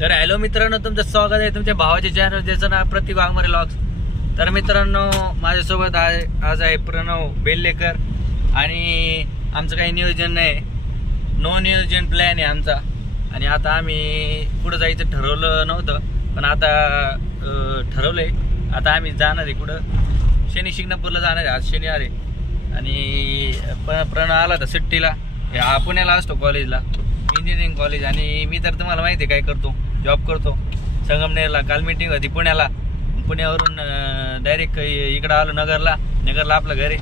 तर हॅलो मित्रांनो, तुमचं स्वागत आहे तुमच्या भावाच्या चॅनल ज्याचं नाव प्रतीक वाघमारे व्लॉग्स. तर मित्रांनो, माझ्यासोबत आज आहे प्रणव बेल्लेकर आणि आमचं काही नियोजन नाही, नो नियोजन प्लॅन आहे आमचा. आणि आता आम्ही पुढं जायचं ठरवलं नव्हतं, पण आता ठरवलंय. आता आम्ही जाणार आहे कुठं, शनी शिंगणापूरला जाणार आहे. आज शनिवार आहे आणि प्रणव आला होता सुट्टीला. पुण्याला असतो कॉलेजला, इंजिनिअरिंग कॉलेज. आणि मी तर तुम्हाला माहिती आहे काय करतो, जॉब करतो संगमनेरला. काल मीटिंग होती पुण्याला, पुण्यावरून डायरेक्ट इकडं आलो नगरला आपलं घर आहे.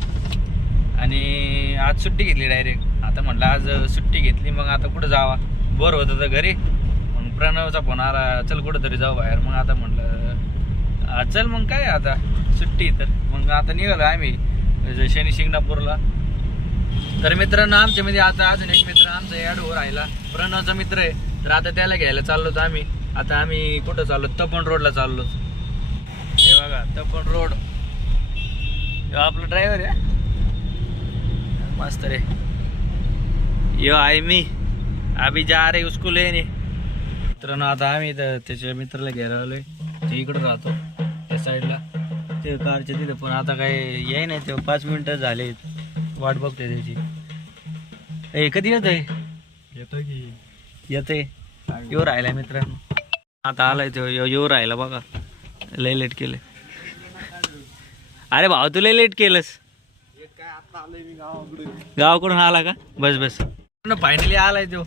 आणि आज सुट्टी घेतली डायरेक्ट. आता म्हटलं आज सुट्टी घेतली, मग आता कुठं जावा, बोर होत होतं घरी. मग प्रणवचा फोन आला, चल कुठं तरी जाऊ बाहेर. मग आता म्हटलं चल, मग काय आता सुट्टी, तर मग आता निघालो आम्ही शनी शिंगणापूरला. तर मित्रांनो, आमच्यामध्ये आता अजून एक मित्र आमचा ॲडवर राहिला, प्रणवचा मित्र आहे. तर आता त्याला घ्यायला चाललो होतो आम्ही. आता आम्ही कुठं चाललो, तपन रोडला चाललो. हे बघा तपन रोड, आपला ड्रायव्हर आहे मस्त रे. यो आहे मी, अभि जा रे उसको लेने. मित्रांनो, आता आम्ही त्याच्या मित्राला घ्यायला आलोय. ते इकडं राहतो त्या साईडला, ते कारच्या तिथे. पण आता काय याय नाही, ते 5 मिनिटं झाले वाट बघतोय त्याची. कधी येतोय? येतोय येऊ राहिला मित्रांनो. आता आलाय तो, येऊ राहिला बघा. लय लेट केलं. अरे भाऊ, तू लय लेट केलंस. गावाकडून आला का? बस फायनली आलाय तो.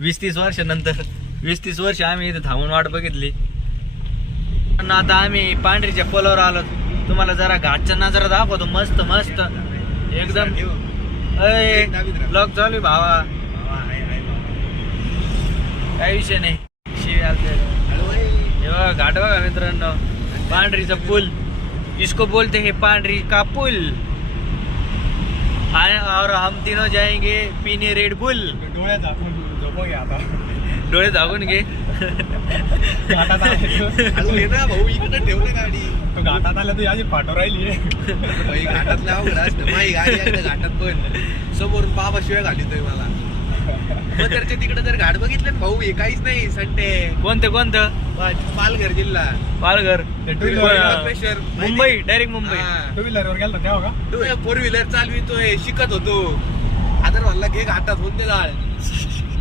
20-30 वर्षानंतर, 20-30 वर्ष आम्ही इथे थांबून वाट बघितली. आता आम्ही पांढरीच्या पोलावर आलो. तुम्हाला जरा घाटचा नजारा दाखवतो. मस्त मस्त एकदम. ब्लॉग चालू आहे भावा, काही विषय नाही. घाट बघा मित्रांनो, पांढरीचा पूल, इसको बोलते हैं पांढरी का पूल. और हम तीनों जाएंगे पीने रेड बुल. डोळे झाकून घे. भाऊ इकडे ठेवलं गाडी, घाटात आल्या तू याची फाटो राहिली. घाटातल्या माझी गाडी घाटात पण समोरून बाबा शिवाय घालितोय मला. तिकडे जर घाट बघितलं भाऊ, हे काहीच नाही. संडे कोणतं पालघर जिल्हा, पालघर मुंबई, डायरेक्ट मुंबई. टू व्हीलरवर गेलो तेव्हा का? 4 व्हीलर चालवितोय, शिकत होतो. आता म्हणला घे घाटात होते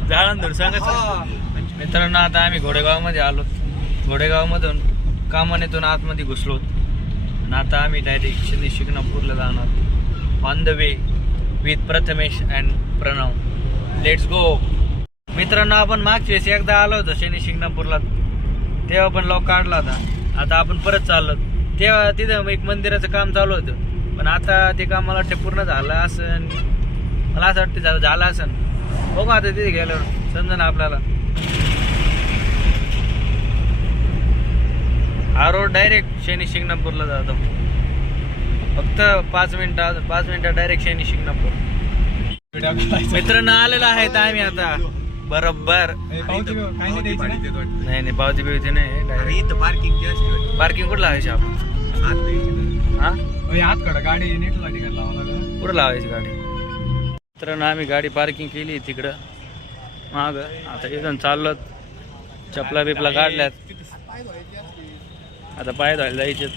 जाळंधर सांगा. मित्रांनो, आता आम्ही घोडेगावमध्ये आलो. घोडेगावमधून कामानेतून आतमध्ये घुसलो आणि आता आम्ही डायरेक्ट शनी शिंगणापूरला जाणार. On the way with Prathamesh and Pranav. Let's go. मित्रांनो, आपण मागच्या वेळेस एकदा आलो होतो शनी शिंगणापूरला, तेव्हा पण लॉक काढला होता. आता आपण परत चाललो. तेव्हा तिथं एक मंदिराचं काम चालू होतं, पण आता ते काम मला वाटतं पूर्ण झालं असं. मला असं वाटतं झालं असं. बघू आता तिथे गेल्यावर समजा ना आपल्याला. हा रोड डायरेक्ट शनी शिंगणापूरला जातो. फक्त 5 मिनिटं डायरेक्ट शनी शिंगणापूर. मित्रांनो, आलेला आहे आम्ही आता बरोबर. नाही पावती बिवती नाही. पार्किंग कुठं लावायची आपण? गाडी कुठं लावायची गाडी? मित्रांनो, आम्ही गाडी पार्किंग केली तिकडं माग. आता इथून चाललो, चपला बिपला काढल्यात. आता पाय धुवायला जायचे.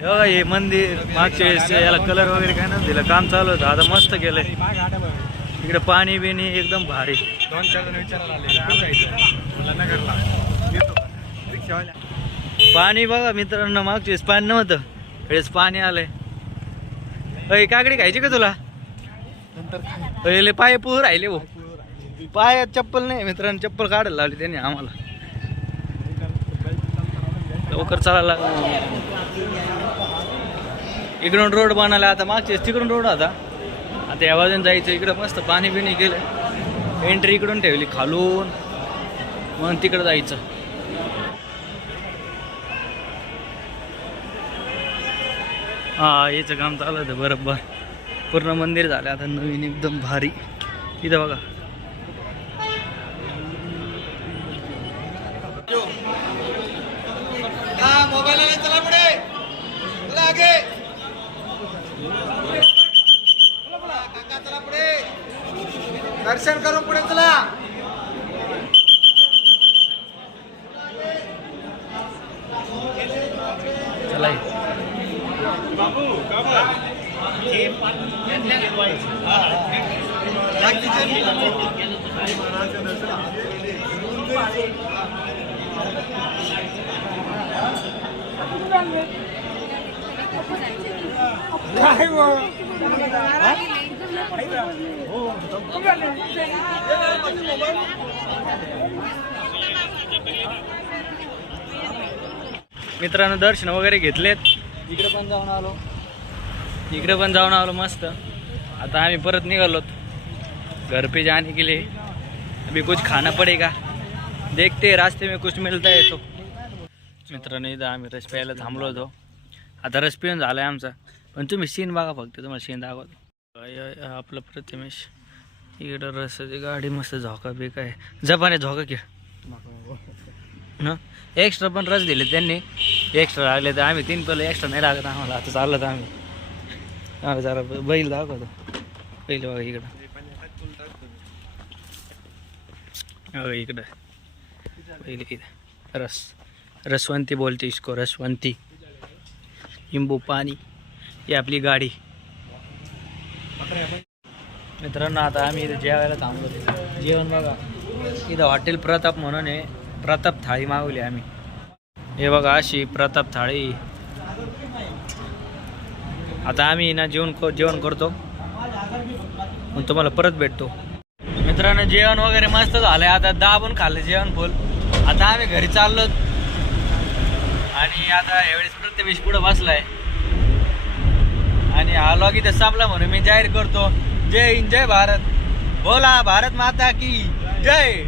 हे मंदिर मागच्या वेळेस याला कलर वगैरे काय नव्हतं दिलं, काम चालू होतं. आता मस्त केलंय. इकडे पाणी बिणी एकदम भारी. 2-4 जण विचारायला आले. पाणी बघा मित्रांनो, मागच्या वेळेस पाणी नव्हतं, वेळेस पाणी आलंय. काकडी खायची का तुला? पहिले पाय पूर राहिले हो. पायात चप्पल नाही मित्रांनो, चप्पल काढायला लावली त्यांनी आम्हाला. लवकर चालायला. इकडून रोड बनायला. आता मागचे तिकडून रोड होता, आता या बाजून जायचं. इकडं मस्त पाणी बिणी गेलं. एंट्री इकडून ठेवली खालून, मग तिकडं जायचं. हा, याचं काम चालू होतं बरोबर. पूर्ण मंदिर झालं आता नवीन एकदम भारी. इथं बघा. चला पुढे, आगे चला पुढे, दर्शन करून पुढे चला. मित्रांनो दर्शन वगैरे घेतलेत. इकडे पण जाऊन आलो मस्त. आता आम्ही परत निघालो. घर पे जाने के लिए अभी कुछ खाना पडेगा. देखते रास्ते में कुछ मिलता है तो. मित्रांनो इथं आम्ही रस प्यायला थांबलो होतो. आता रस पिऊन झालाय आमचा. पण तुम्ही सीन बघा फक्त, तुम्हाला सीन दाखवतो. आपलं प्रतिमेश इकडं रसाची गाडी मस्त झोका बी काय जपाने झोका घ्या ना. एक्स्ट्रा पण रस दिले त्यांनी. एक्स्ट्रा लागले तर आम्ही 3 पहिलं एक्स्ट्रा नाही लागत आम्हाला. आता चाललं तर आम्ही जरा बैल दाखवतो. बैल बघा इकडं इकडं बैल इकडं रसवंती बोलते इसको. रसवंती लिंबू पाणी. ही आपली गाडी. मित्रांनो आता आम्ही इथं जेवायला थांबलो. जेवण बघा इथं हॉटेल प्रताप म्हणून आहे. प्रताप थाळी मागवली आम्ही. हे बघा अशी प्रताप थाळी. आता आम्ही ना जेवण करतो. मग तुम्हाला परत भेटतो. मित्रांनो जेवण वगैरे मस्त झालंय. आता दाबून खाल्लं जेवण फुल. आता आम्ही घरी चाललो. आणि आता यावेळेस प्रत्येक पुढं बसलाय. आणि हा लॉग इथं संपला म्हणून मी जाहीर करतो. जय हिंद जय भारत. बोला भारत माता की जय.